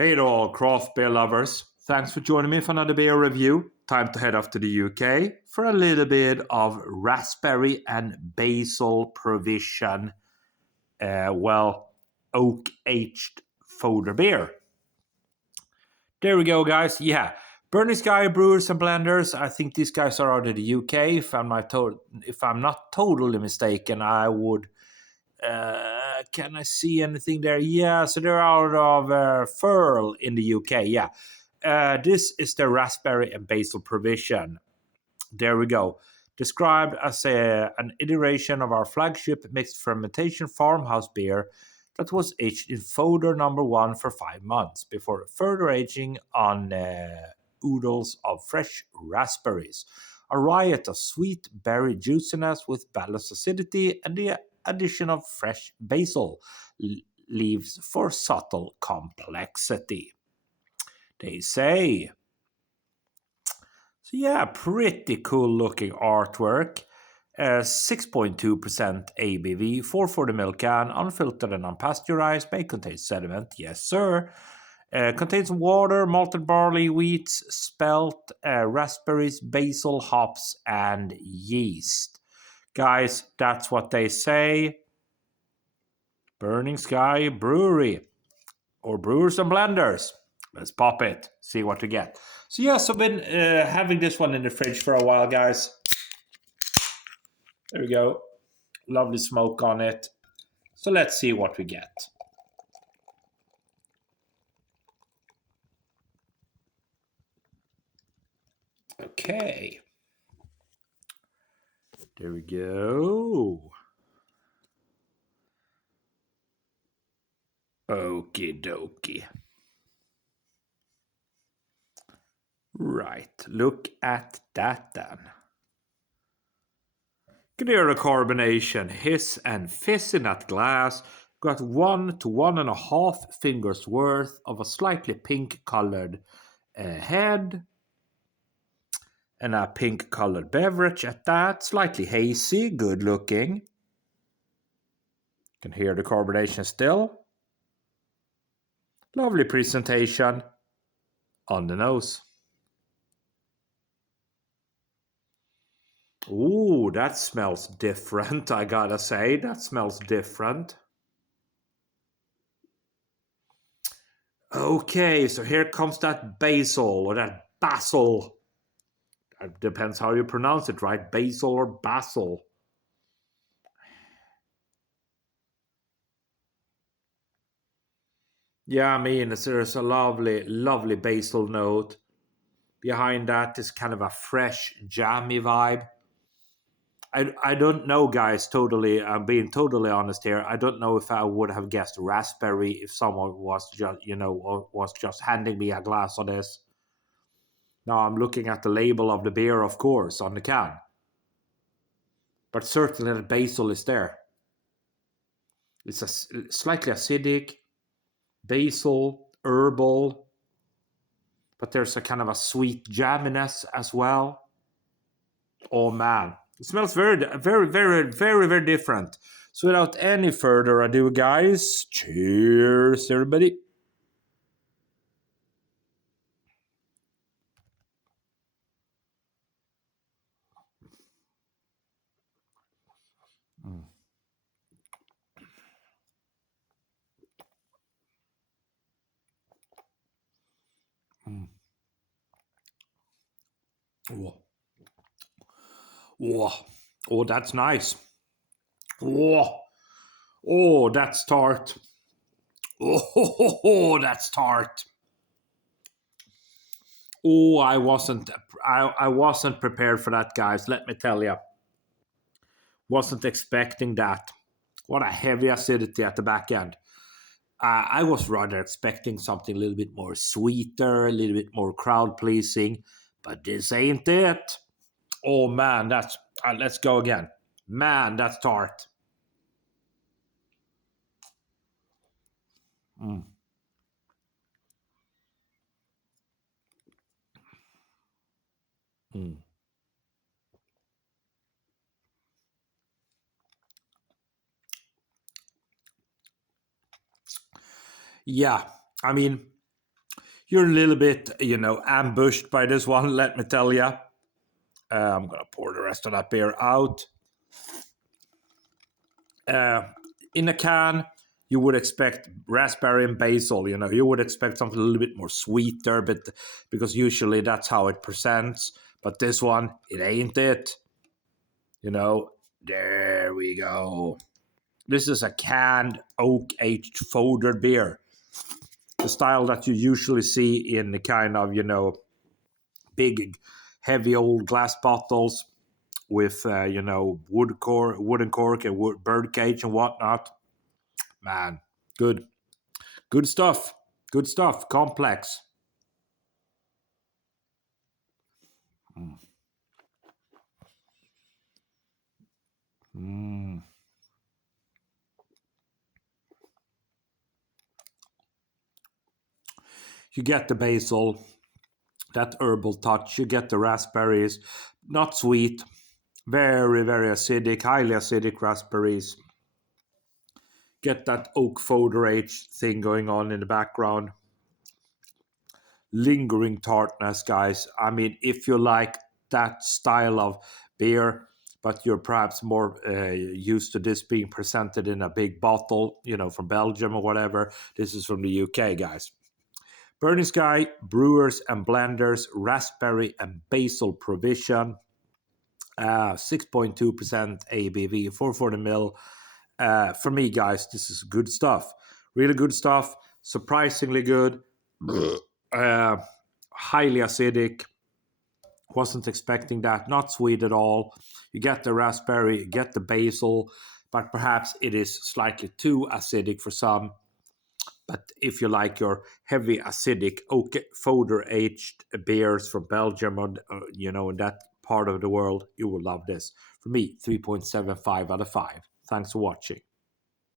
Hey to all craft beer lovers. Thanks for joining me for another beer review. Time to head off to the UK for a little bit of raspberry and basil provision. Oak-aged fodder beer. There we go, guys. Yeah, Burning Sky Brewers and Blenders. I think these guys are out of the UK. If I'm not totally mistaken, I would. Can I see anything there? Yeah, so they're out of Furl in the UK. Yeah, this is the raspberry and basil provision. There we go. Described as an iteration of our flagship mixed fermentation farmhouse beer that was aged in fodder number 1 for 5 months before further aging on oodles of fresh raspberries. A riot of sweet berry juiciness with balanced acidity and the addition of fresh basil leaves for subtle complexity. They say. So yeah, pretty cool looking artwork. 6.2% ABV, 440 ml can, unfiltered and unpasteurized, may contain sediment, yes sir. Contains water, malted barley, wheat, spelt, raspberries, basil, hops, and yeast. Guys, that's what they say. Burning Sky Brewery, or Brewers and Blenders. Let's pop it, see what we get. So yes, I've been having this one in the fridge for a while, guys. There we go. Lovely smoke on it. So let's see what we get. Okay. There we go. Okie dokie. Right, look at that then. Clear carbonation, hiss and fizz in that glass. Got 1 to 1.5 fingers worth of a slightly pink colored head. And a pink colored beverage at that. Slightly hazy, good looking. Can hear the carbonation still. Lovely presentation on the nose. Ooh, that smells different, I gotta say. That smells different. Okay, so here comes that basil or that basil. It depends how you pronounce it, right? Basil or basil. Yeah, I mean, there's a lovely, lovely basil note. Behind that is kind of a fresh, jammy vibe. I don't know, guys. Totally, I'm being totally honest here. I don't know if I would have guessed raspberry if someone was just handing me a glass of this. Now I'm looking at the label of the beer, of course, on the can, but certainly the basil is there. It's a slightly acidic, basil, herbal, but there's a kind of a sweet jamminess as well. Oh man, it smells very, very, very, very, very different. So without any further ado, guys, cheers, everybody. Mm. Mm. Oh. Oh. Oh, that's nice. Oh, oh, that's tart. Oh, that's tart. Oh, I wasn't prepared for that, guys. Let me tell you. Wasn't expecting that. What a heavy acidity at the back end. I was rather expecting something a little bit more sweeter, a little bit more crowd pleasing, but this ain't it. Oh man, that's let's go again. Man, that's tart. Mm. Mm. Yeah, I mean, You're a little bit, ambushed by this one, let me tell you. I'm going to pour the rest of that beer out. In a can, you would expect raspberry and basil. You would expect something a little bit more sweeter, but because usually that's how it presents. But this one, it ain't it. There we go. This is a canned oak-aged foundered beer. The style that you usually see in the kind of, big, heavy old glass bottles with, wooden cork and bird cage and whatnot. Man, good. Good stuff. Good stuff. Complex. Mm. Mm. You get the basil, that herbal touch. You get the raspberries. Not sweet. Very, very acidic. Highly acidic raspberries. Get that oak fodder age thing going on in the background. Lingering tartness, guys. I mean, if you like that style of beer, but you're perhaps more used to this being presented in a big bottle, from Belgium or whatever, this is from the UK, guys. Burning Sky, Brewers and Blenders, Raspberry and Basil Provision, 6.2% ABV, 440 ml. For me, guys, this is good stuff. Really good stuff. Surprisingly good. Highly acidic. Wasn't expecting that. Not sweet at all. You get the raspberry, you get the basil, but perhaps it is slightly too acidic for some. But if you like your heavy acidic oak fodder aged beers from Belgium or in that part of the world, you will love this. For me, 3.75 out of 5. Thanks for watching.